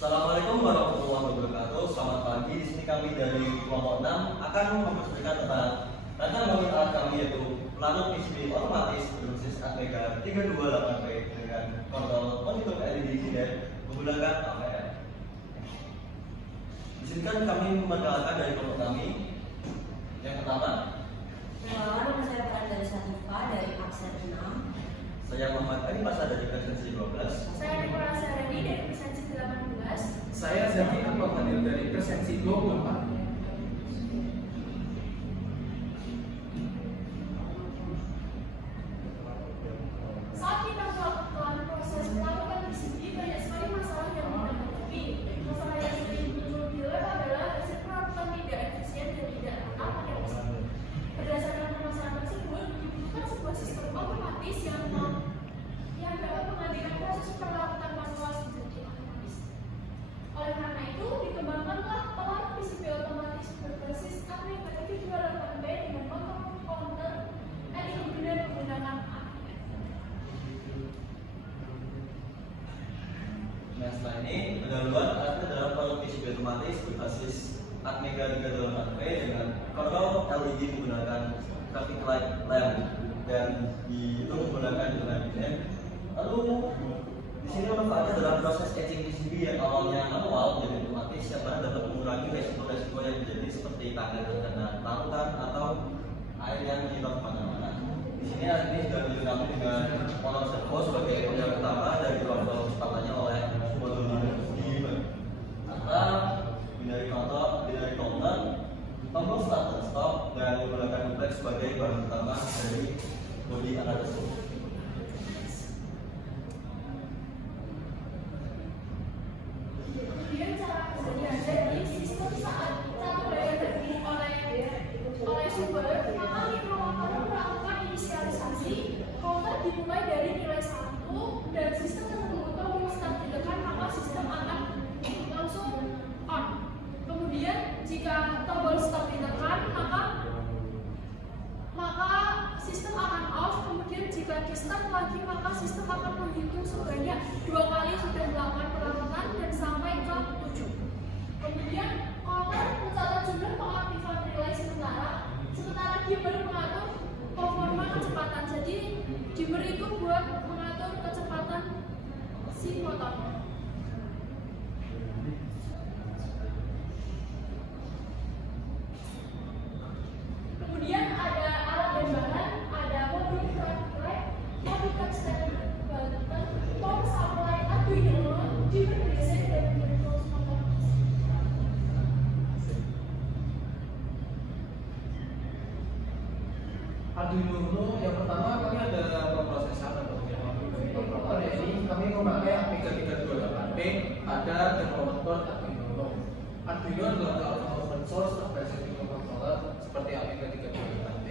Assalamualaikum warahmatullahi wabarakatuh. Selamat pagi. Di sini kami dari kelompok 6 akan mempresentasikan tentang rancangan modul alat kami yaitu pelarut PCB otomatis berbasis ATmega 328P dengan kontrol monitor LED dan menggunakan APM. Di sini kan kami memperkenalkan dari kelompok kami. Yang pertama, nama saya Farhan dari Satifa dari absen 6. saya Muhammad Ali Pasar dari presensi 12. Saya Nicola Sarani dari presensi 18. Saya Zaki Akmal Fadil dari presensi 24. Saat kita melakukan proses pelarutan PCB, banyak sekali masalah yang menghadapi. Masalah yang sering muncul di lab adalah hasil pelarutan tidak efisien dan tidak tepat pada PCB. Berdasarkan permasalahan tersebut, dibutuhkan sebuah sistem otomatis yang dapat menggantikan proses pelarutan manual menjadi otomatis. Oleh karena itu, dikembangkanlah pelarut PCB otomatis berbasis ATmega 328P dengan counter LED kemudian menggunakan ATmega. Nah, setelah ini pendahuluan alatnya adalah pelarut PCB otomatis berbasis ATmega 328P dengan kontrol LED menggunakan traffic light lamp dan itu menggunakan ULM. Lalu di sini manfaatnya adalah proses etching PCB yang awalnya manual menjadi otomatis yang mana dapat mengurangi resiko-resiko yang terjadi seperti kanker terkena larutan atau air yang menyerap kemana-mana. Di sini alat ini sudah dilengkapi dengan motor servo sebagai yang pertama dari kontrol kecepatannya oleh modul dimmer atau binary counter, tombol start dan stop dan menggunakan duplex sebagai bahan utama dari bodi alat tersebut. Kemudian cara kerjanya jadi sistem saat satu daya terhubung oleh sumber, maka mikromotor melakukan inisialisasi. Counter dimulai dari nilai 1 dan sistem menunggu tombol start ditekan, maka sistem akan langsung on. Kemudian jika tombol stop ditekan, maka sistem akan off. Kemudian jika di start lagi, maka sistem akan menghitung sebanyak 2 kali sudah melakukan pelarutan dan sampai ke 7. Kemudian counter mencatat jumlah pengaktifan relay sementara dimmer mengatur performa kecepatan. Jadi dimmer itu buat mengatur kecepatan si motornya. Kemudian ada alat dan bahan, ada modul traffic light, modul extender button, power supply, Arduino, dimmer DC dan control motor. Arduino yang pertama kami ada prosesor atau controller ini kami memakai ATmega 328P ada controller Arduino. Arduino adalah open source versi controller seperti ATmega 328P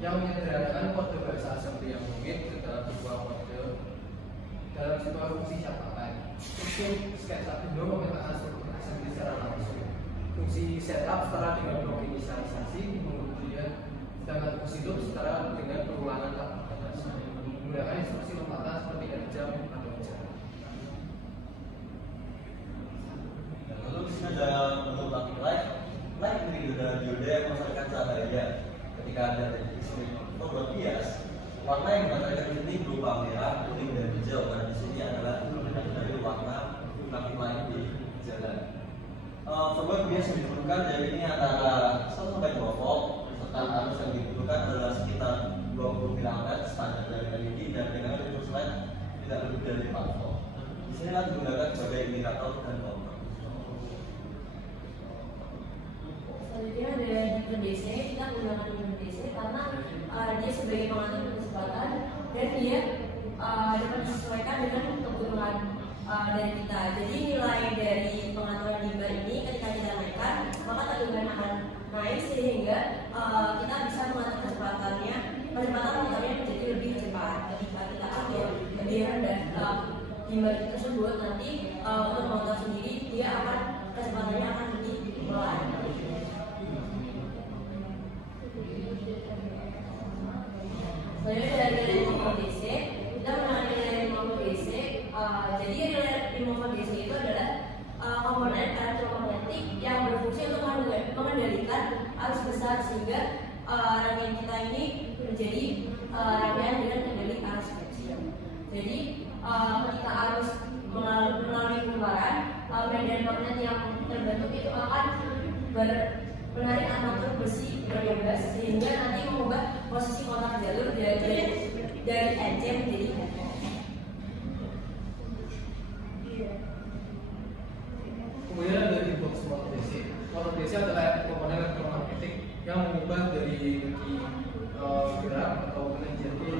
yang menyederhanakan kode bahasa assembly yang rumit ke dalam sebuah kode dalam sebuah fungsi catatan. Fungsi sketch Arduino memetakan struktur assembly secara langsung. Fungsi setup setara dengan blok inisialisasi, kemudian sedangkan fungsi loop setara dengan perulangan tahapan menggunakan instruksi lompatan seperti jam atau jam. Lalu di sini ada bentuk traffic light ini adalah diode yang memancarkan cahaya. Ketika ada listrik atau bias, warna yang dipancarkan di sini berupa merah, kuning, dan hijau. Karena di sini adalah dari warna traffic light di jalan. Forward bias yang diperlukan dari ini antara 1 sampai 2 volt. Serta arus yang dibutuhkan adalah sekitar 20 mA standar dari LED dan dengan reverse light tidak lebih dari 4 volt. Di sini digunakan sebagai indikator dan counter. Selanjutnya ada dimmer DC. Kita menggunakan dimmer DC karena dia sebagai pengatur kecepatan dan dia dapat disesuaikan dengan kebutuhan dari kita. Jadi nilai dari pengaturan dimmer ini ketika kita naikkan, maka tegangan akan naik sehingga kita bisa mengatur kecepatan motornya menjadi lebih cepat. Ketika kita ambil lebih rendah dimmer tersebut, nanti untuk motor sendiri dia akan kecepatannya akan lebih pelan. Selanjutnya dari relay remote DC, kita menggunakan relay remote DC. Jadi relay remote DC itu adalah komponen elektromagnetik yang berfungsi untuk mengendalikan arus besar sehingga rangkaian kita ini menjadi rangkaian dengan kendali arus kecil. Jadi ketika arus melalui kumparan, medan magnet yang terbentuk itu akan menarik armatur besi berbebas sehingga nanti mengubah posisi kontak jalur dari NC menjadi NO. Kemudian ada di box motor DC. Motor DC adalah komponen elektromagnetik yang mengubah dari gerak atau energi.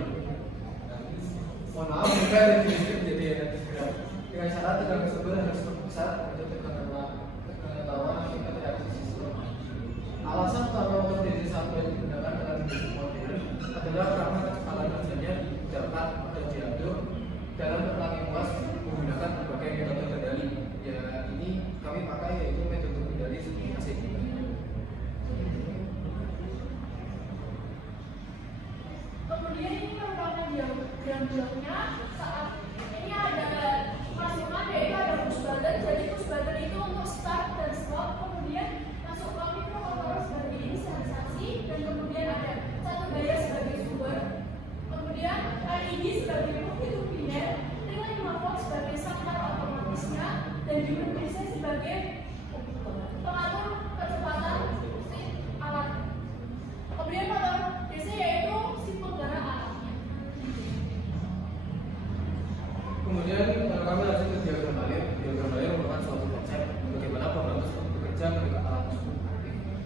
Mohon maaf, mengubah energi listrik menjadi energi gerak dengan syarat tegangan sumber harus berpusat untuk tegangan lawan sehingga tidak ada sistem. Alasan utama motor DC satu yang digunakan dalam industri modern adalah karena kecepatan kerjanya dapat atau diatur dalam berlaku luas menggunakan berbagai metode kendali. Ya, ini kami pakai yaitu metode kendali AC. Kemudian ini merupakan jam bloknya saat ini ada masukan yaitu ada push button. Jadi push button itu untuk start dan stop. Kemudian masuk ke mikrokontroller sebagai inisialisasi dan kemudian ada satu daya sebagai sumber. Kemudian LED sebagai penghitung biner, ring 5 volt sebagai saklar otomatisnya dan juga DC sebagai pengatur kecepatan si alat. Kemudian motor DC yaitu si penggerak alatnya. Kemudian kami lanjut ke diagram Bayer. Diagram Bayer merupakan suatu konsep bagaimana program tersebut bekerja ketika alat tersebut.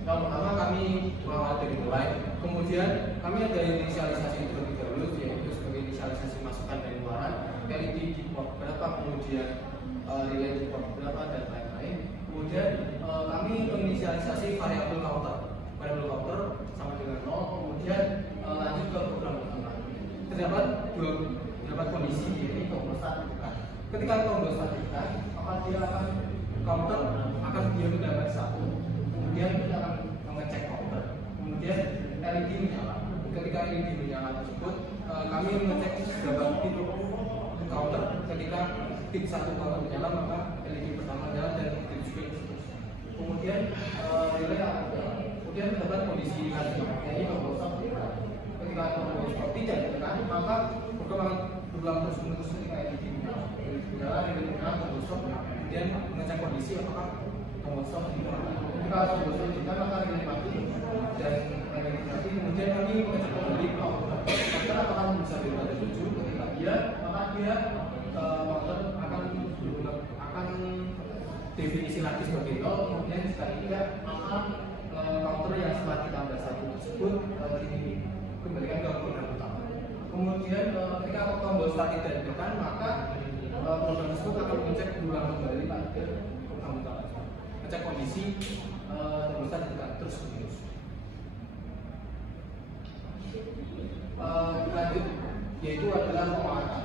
Yang pertama kami mengawal dari mulai, kemudian kami ada inisialisasi terlebih dahulu yaitu sebagai inisialisasi masukan dan keluaran, LED di port berapa, kemudian relay di port berapa dan lain-lain. Kemudian kami menginisialisasi variabel counter. Variabel counter sama dengan 0, kemudian lanjut ke program utama. Terdapat kondisi yaitu tombol start ditekan. Ketika tombol start ditekan, maka dia akan counter akan dia mendapat 1. Kemudian kita akan mengecek counter. Kemudian LED menyala. Ketika LED menyala tersebut, kami mengecek berapa pin counter. Ketika pin 1 counter menyala, maka LED pertama menyala dan pin switch. Kemudian relay akan jalan. Kemudian terdapat kondisi lanjut, yaitu tombol stop ditekan. Ketika tombol stop tidak ditekan, maka program akan berulang terus-menerus ketika LED menyala. Relay menyala, tombol stop, kemudian mengecek kondisi apakah tombol stop ditekan. Ketika tombol stop ditekan, maka relay mati dan relay mati. Kemudian kami mengecek kembali counter. Counter apakah bisa berada 7? Ketika dia, maka dia counter akan definisi lagi sebagai 0. Kemudian jika tidak, maka counter yang setelah ditambah 1 tersebut dikembalikan ke program utama. Kemudian ketika tombol start tidak ditekan, maka program tersebut akan mengecek ulang kembali pada program utama, mengecek kondisi tombol start ditekan terus menerus. Lanjut yaitu adalah pengawatan.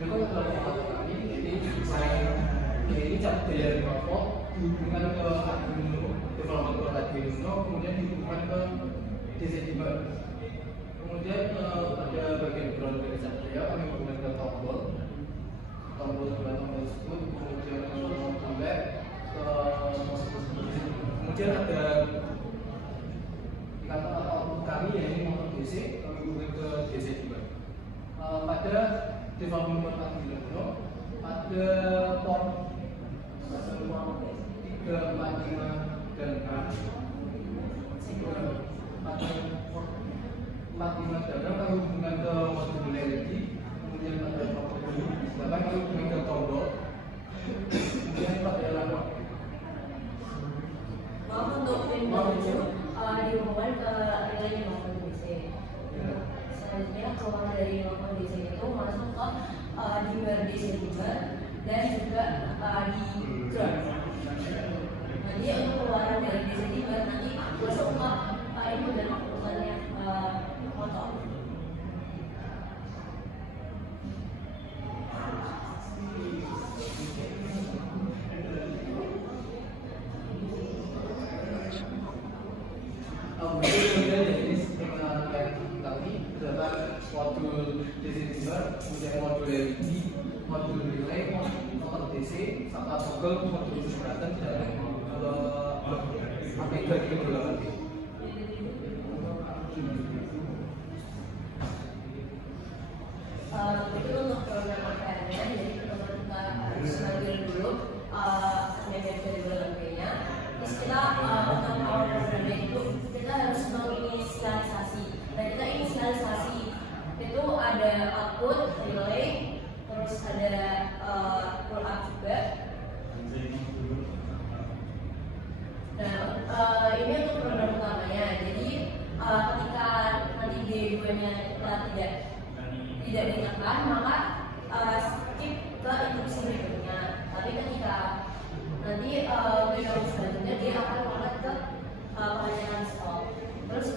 Berikut adalah pengawatan kami, yaitu cat daya 5 volt dihubungkan ke Arduino developer Arduino, kemudian dihubungkan ke DC Dimmer. Kemudian pada bagian ground dari cat daya kami hubungkan ke tombol dua tombol tersebut, kemudian ke modulek, kemudian ada di kantor atau output kami yaitu motor DC, kami hubungkan ke DC Dimmer. Pada developer Arduino ada port 3, 4, 5 dan 6. Pada port 4, 5 dan 6 kami hubungkan ke modul LED. Kemudian pada port 7 kami hubungkan ke tombol. Kemudian pada lampu. Maaf untuk pin 7 dihubungkan ke relay maupun DC. Selanjutnya keluar dari maupun DC itu masuk ke dimmer DC dimmer dan juga di ground. Nanti untuk keluaran dari DC dimmer nanti masuk ke input dan outputnya motor. Kemudian jadi pengenalan kami terdapat modul DC dimmer, kemudian modul LED, modul relay, motor DC, serta kalau motor keberatan tidak kalau APK itu berlaku. Itu untuk program APR-nya, jadi teman-teman kita harus ngambil dulu yang dari BLMP-nya. Terus kita untuk awal programnya itu kita harus menginisialisasi. Dan kita inisialisasi itu ada output, relay, terus ada pull up juga. Nah, ini untuk program utamanya. Jadi ketika nanti D2-nya kita tidak ditekan, maka skip ke instruksi berikutnya. Tapi ketika nanti berikutnya selanjutnya dia akan lompat ke pelajaran stop. Terus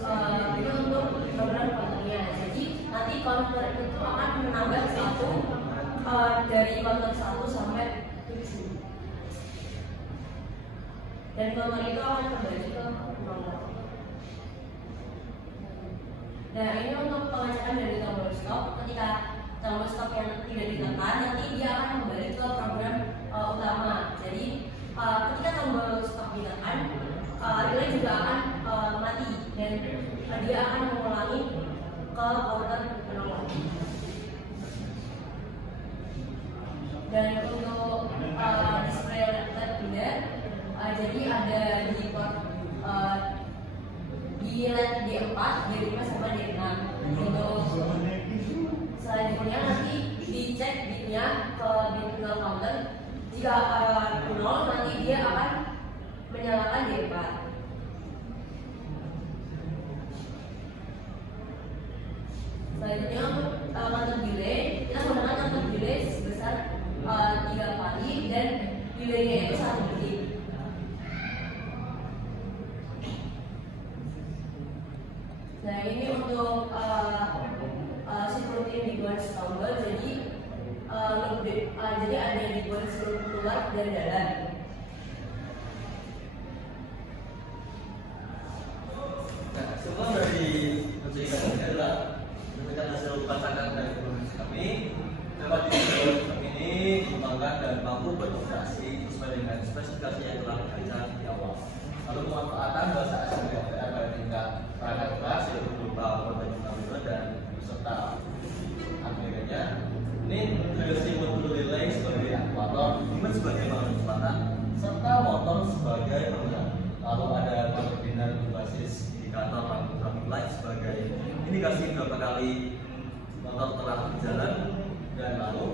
itu untuk program counternya. Jadi nanti counter itu akan menambah satu dari counter 1 sampai 7. Dan counter itu akan kembali ke 0. Nah, ini untuk pengecekan dari tombol stop. Ketika tombol stop yang tidak ditekan, nanti dia akan kembali ke program utama. Jadi ketika tombol stop ditekan, relay juga akan mati dan dia akan mengulangi ke counter 0. Dan untuk display LED juga, jadi ada di port di LED D4, D5 sama D6. Untuk selanjutnya nanti dicek bitnya ke bit counter. Jika 0 nanti dia akan menyalakan D4. Selanjutnya untuk counter delay, kita menggunakan counter delay sebesar 3 kali dan delaynya itu 1 detik. Nah, ini untuk subroutine sequence tombol. Jadi jadi ada sequence keluar dan dalam. Nah, semua dari menceritakan ini adalah menunjukkan hasil pasangan dari proses kami. Dapat kami ini dikembangkan dan mampu beroperasi sesuai dengan spesifikasi yang telah diberikan di awal. Lalu pemanfaatan bahasa asing DPR pada tingkat perangkat kelas yaitu berupa komputer dan beserta akhirnya ini versi modul relay sebagai aktuator, dimana sebagai pengatur kecepatan, serta motor sebagai pengerak. Lalu ada koordinat berbasis indikator lampu traffic light sebagai indikasi berapa kali motor telah berjalan. Dan lalu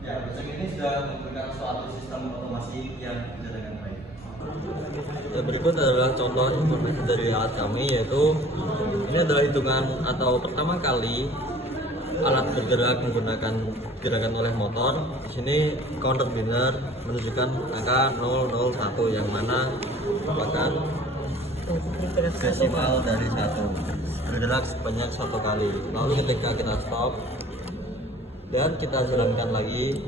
ya, proyek ini sudah memberikan suatu sistem otomasi yang berjalan dengan baik. Ya, berikut adalah contoh informasi dari alat kami, yaitu ini adalah hitungan atau pertama kali alat bergerak menggunakan gerakan oleh motor. Di sini counter binner menunjukkan angka 001 yang mana merupakan desimal dari 1, bergerak sebanyak 1 kali. Lalu ketika kita stop dan kita jalankan lagi,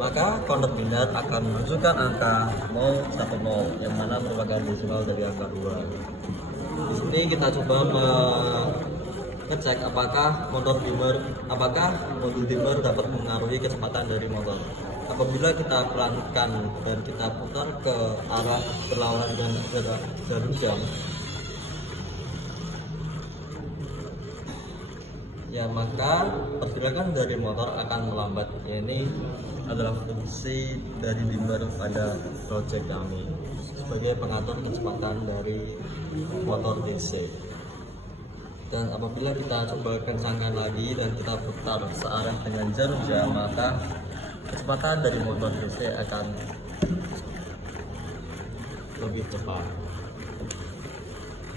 maka counter binner akan menunjukkan angka 010 yang mana merupakan desimal dari angka 2. Di sini kita coba ngecek apakah modul dimmer dapat mengaruhi kecepatan dari motor. Apabila kita pelankan dan kita putar ke arah berlawanan dengan jarum jam, ya maka pergerakan dari motor akan melambat. Ini adalah fungsi dari dimmer pada project kami sebagai pengatur kecepatan dari motor DC. Dan apabila kita coba kencangkan lagi dan kita putar searah dengan jarum jam, maka kecepatan dari motor DC akan lebih cepat.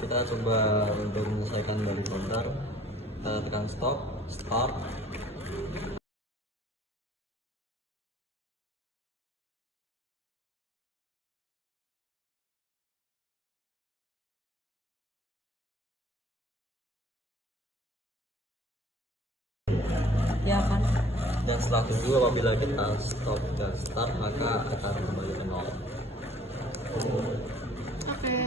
Kita coba untuk menyelesaikan dari counter. Kita tekan stop, start. Ya kan? Dan setelah tunggu, apabila kita stop dan start, maka akan kembali ke nol. Oke.